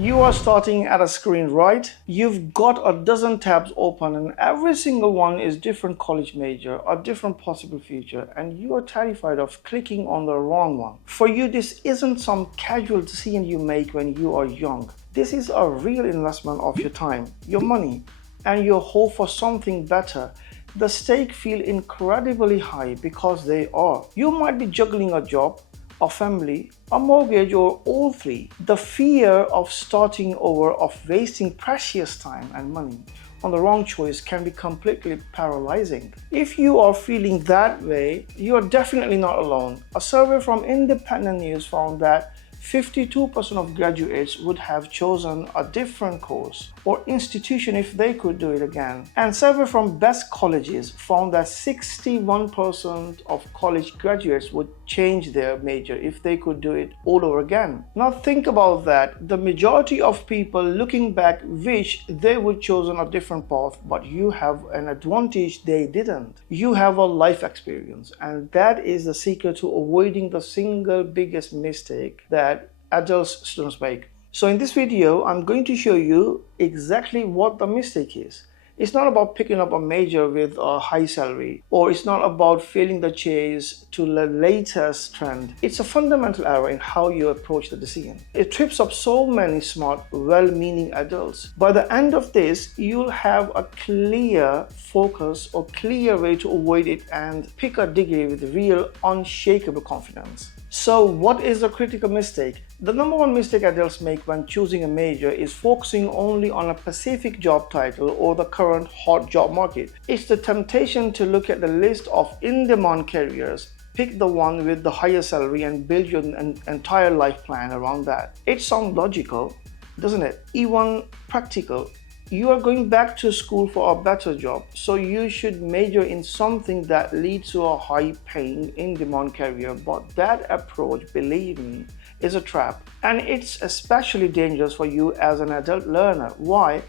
You are starting at a screen, right? You've got a dozen tabs open and every single one is different college major, a different possible future, and you are terrified of clicking on the wrong one. For you, this isn't some casual decision you make when you are young. This is a real investment of your time, your money, and your hope for something better. The stakes feel incredibly high because they are. You might be juggling a job, a family, a mortgage, or all three. The fear of starting over, of wasting precious time and money on the wrong choice can be completely paralyzing. If you are feeling that way, you are definitely not alone. A survey from Independent News found that 52% of graduates would have chosen a different course or institution if they could do it again. And survey from Best Colleges found that 61% of college graduates would change their major if they could do it all over again. Now think about that. The majority of people looking back wish they would chosen a different path, but you have an advantage they didn't. You have a life experience, and that is the secret to avoiding the single biggest mistake that adult students make. So in this video, I'm going to show you exactly what the mistake is. It's not about picking up a major with a high salary, or it's not about failing the chase to the latest trend. It's a fundamental error in how you approach the decision. It trips up so many smart, well-meaning adults. By the end of this, you'll have a clear focus or clear way to avoid it and pick a degree with real, unshakable confidence. So what is the critical mistake? The number one mistake adults make when choosing a major is focusing only on a specific job title or the current hot job market. It's the temptation to look at the list of in-demand careers, pick the one with the highest salary and build your entire life plan around that. It sounds logical, doesn't it? Even practical. You are going back to school for a better job, so you should major in something that leads to a high-paying, in-demand career. But that approach, believe me, is a trap. And it's especially dangerous for you as an adult learner. Why?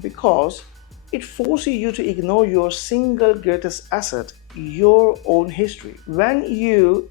Because it forces you to ignore your single greatest asset, your own history. When you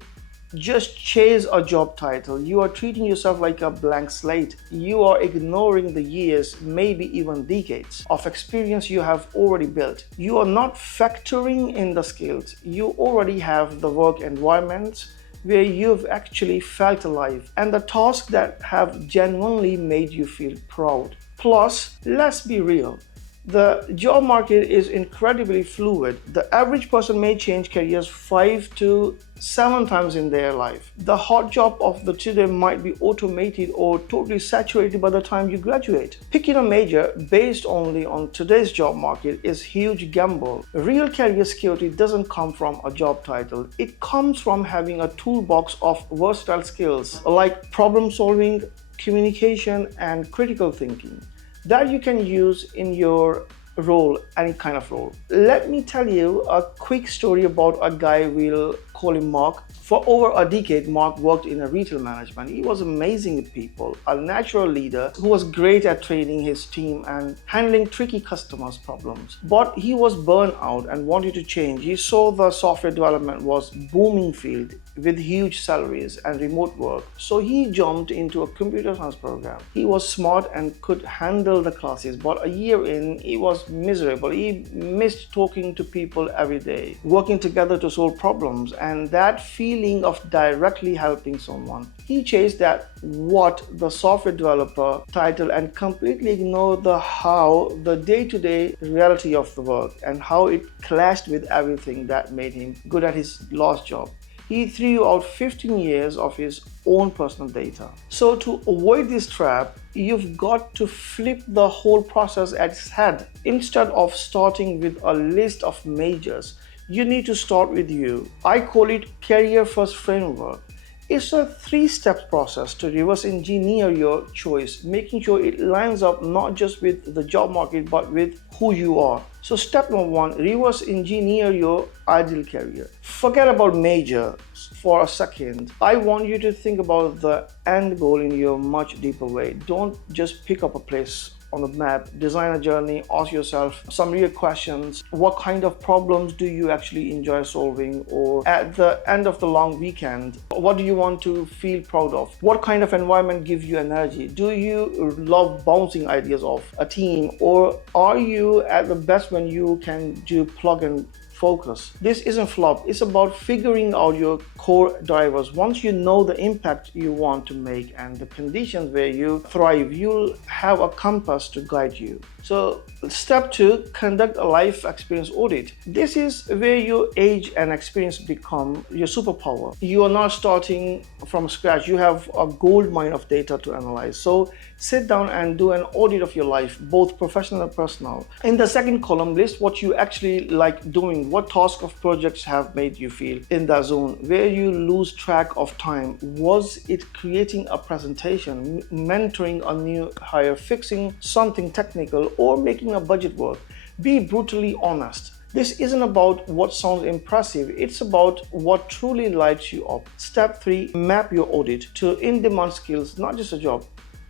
just chase a job title, you are treating yourself like a blank slate. You are ignoring the years, maybe even decades of experience you have already built. You are not factoring in the skills. You already have the work environments where you've actually felt alive and the tasks that have genuinely made you feel proud. Plus, let's be real. The job market is incredibly fluid. The average person may change careers 5 to 7 times in their life. The hot job of the today might be automated or totally saturated by the time you graduate. Picking a major based only on today's job market is a huge gamble. Real career security doesn't come from a job title. It comes from having a toolbox of versatile skills like problem solving, communication, and critical thinking that you can use in your role, any kind of role. Let me tell you a quick story about a guy, we'll call him Mark. For over a decade, Mark worked in a retail management. He was amazing with people, a natural leader who was great at training his team and handling tricky customers' problems. But he was burned out and wanted to change. He saw the software development was booming field with huge salaries and remote work. So he jumped into a computer science program. He was smart and could handle the classes, but a year in, he was miserable. He missed talking to people every day, working together to solve problems, and that feeling of directly helping someone. He chased that what the software developer title and completely ignored the day-to-day reality of the work and how it clashed with everything that made him good at his last job. He threw out 15 years of his own personal data. So to avoid this trap, you've got to flip the whole process at its head. Instead of starting with a list of majors, you need to start with you. I call it Career First Framework. It's a 3-step process to reverse engineer your choice, making sure it lines up not just with the job market but with who you are. So step number 1, reverse engineer your ideal career. Forget about majors for a second. I want you to think about the end goal in your much deeper way. Don't just pick up a place on the map, design a journey, ask yourself some real questions. What kind of problems do you actually enjoy solving? Or at the end of the long weekend, what do you want to feel proud of? What kind of environment gives you energy? Do you love bouncing ideas off a team, or are you at the best when you can do plug and focus? This isn't flop, it's about figuring out your core drivers. Once you know the impact you want to make and the conditions where you thrive, you'll have a compass to guide you. So step 2, conduct a life experience audit. This is where your age and experience become your superpower. You are not starting from scratch. You have a gold mine of data to analyze. So sit down and do an audit of your life, both professional and personal. In the second column, list what you actually like doing. What tasks of projects have made you feel in that zone? Where you lose track of time? Was it creating a presentation, mentoring a new hire, fixing something technical, or making a budget work? Be brutally honest. This isn't about what sounds impressive, it's about what truly lights you up. Step 3, map your audit to in-demand skills, not just a job.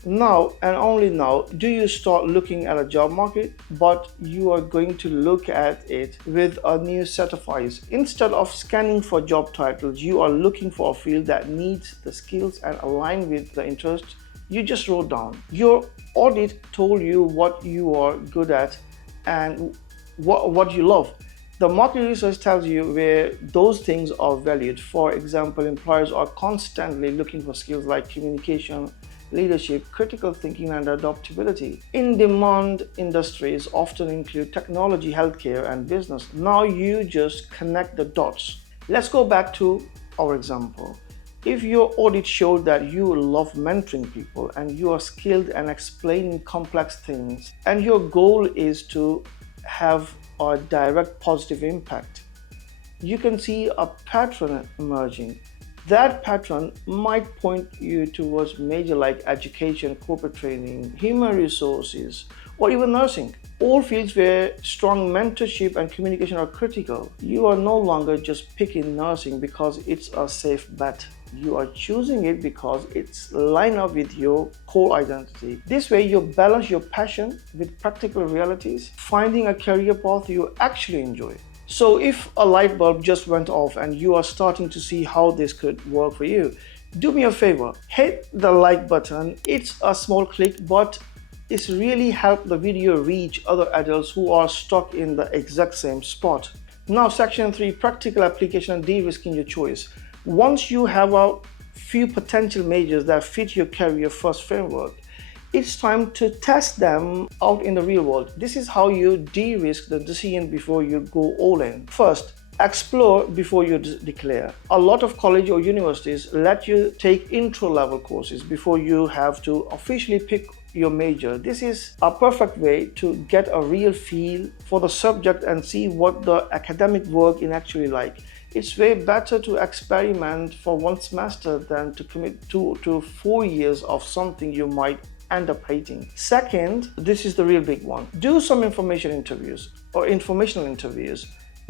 Now and only now do you start looking at a job market, but you are going to look at it with a new set of eyes. Instead of scanning for job titles, you are looking for a field that needs the skills and align with the interests you just wrote down. Your audit told you what you are good at and what you love. The market research tells you where those things are valued. For example, employers are constantly looking for skills like communication, leadership, critical thinking, and adaptability. In-demand industries often include technology, healthcare, and business. Now you just connect the dots. Let's go back to our example. If your audit showed that you love mentoring people and you are skilled in explaining complex things, and your goal is to have a direct positive impact, you can see a pattern emerging. That pattern might point you towards major like education, corporate training, human resources, or even nursing. All fields where strong mentorship and communication are critical. You are no longer just picking nursing because it's a safe bet. You are choosing it because it's lined up with your core identity. This way you balance your passion with practical realities, finding a career path you actually enjoy. So if a light bulb just went off and you are starting to see how this could work for you, do me a favor, hit the like button. It's a small click, but it's really helped the video reach other adults who are stuck in the exact same spot. Now section 3, practical application and de-risking your choice. Once you have a few potential majors that fit your career first framework, it's time to test them out in the real world. This is how you de-risk the decision before you go all in. First, explore before you declare. A lot of college or universities let you take intro level courses before you have to officially pick your major. This is a perfect way to get a real feel for the subject and see what the academic work is actually like. It's way better to experiment for one semester than to commit 2 to 4 years of something you might end up hating. Second, this is the real big one. Do some informational interviews.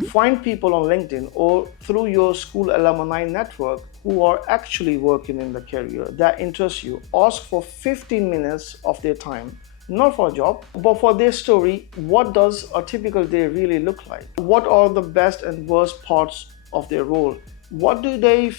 Find people on LinkedIn or through your school alumni network who are actually working in the career that interests you. Ask for 15 minutes of their time, not for a job, but for their story. What does a typical day really look like? What are the best and worst parts of their role? What do they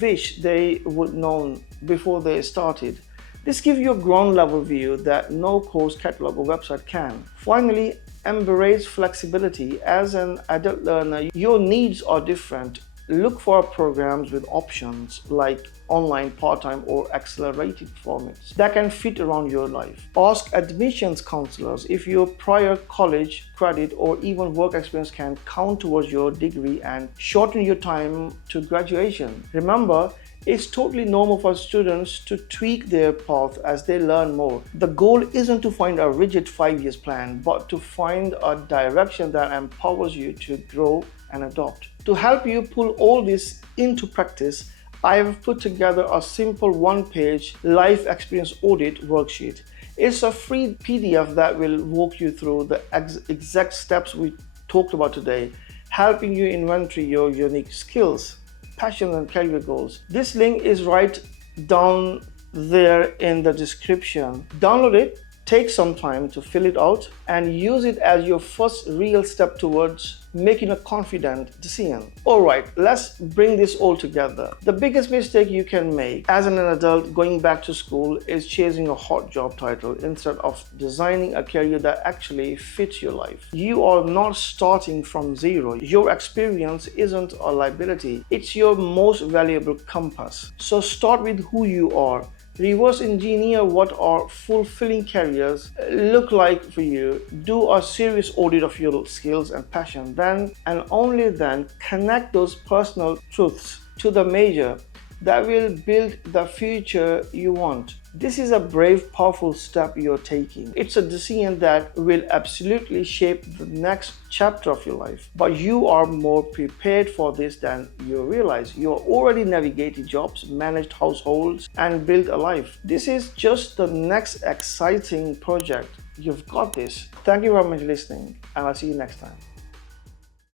wish they would known before they started? This gives you a ground level view that no course catalog or website can. Finally, embrace flexibility. As an adult learner, your needs are different. Look for programs with options like online, part-time, or accelerated formats that can fit around your life. Ask admissions counselors if your prior college credit or even work experience can count towards your degree and shorten your time to graduation. Remember, it's totally normal for students to tweak their path as they learn more. The goal isn't to find a rigid 5-year plan, but to find a direction that empowers you to grow and adopt. To help you pull all this into practice, I have put together a simple one-page life experience audit worksheet. It's a free PDF that will walk you through the exact steps we talked about today, helping you inventory your unique skills, passion, and career goals. This link is right down there in the description. Download it Take some time to fill it out and use it as your first real step towards making a confident decision. Alright, let's bring this all together. The biggest mistake you can make as an adult going back to school is chasing a hot job title instead of designing a career that actually fits your life. You are not starting from zero. Your experience isn't a liability, it's your most valuable compass. So start with who you are. Reverse engineer what our fulfilling careers look like for you. Do a serious audit of your skills and passion. Then and only then connect those personal truths to the major that will build the future you want. This is a brave, powerful step you're taking. It's a decision that will absolutely shape the next chapter of your life. But you are more prepared for this than you realize. You're already navigated jobs, managed households, and built a life. This is just the next exciting project. You've got this. Thank you very much for listening, and I'll see you next time.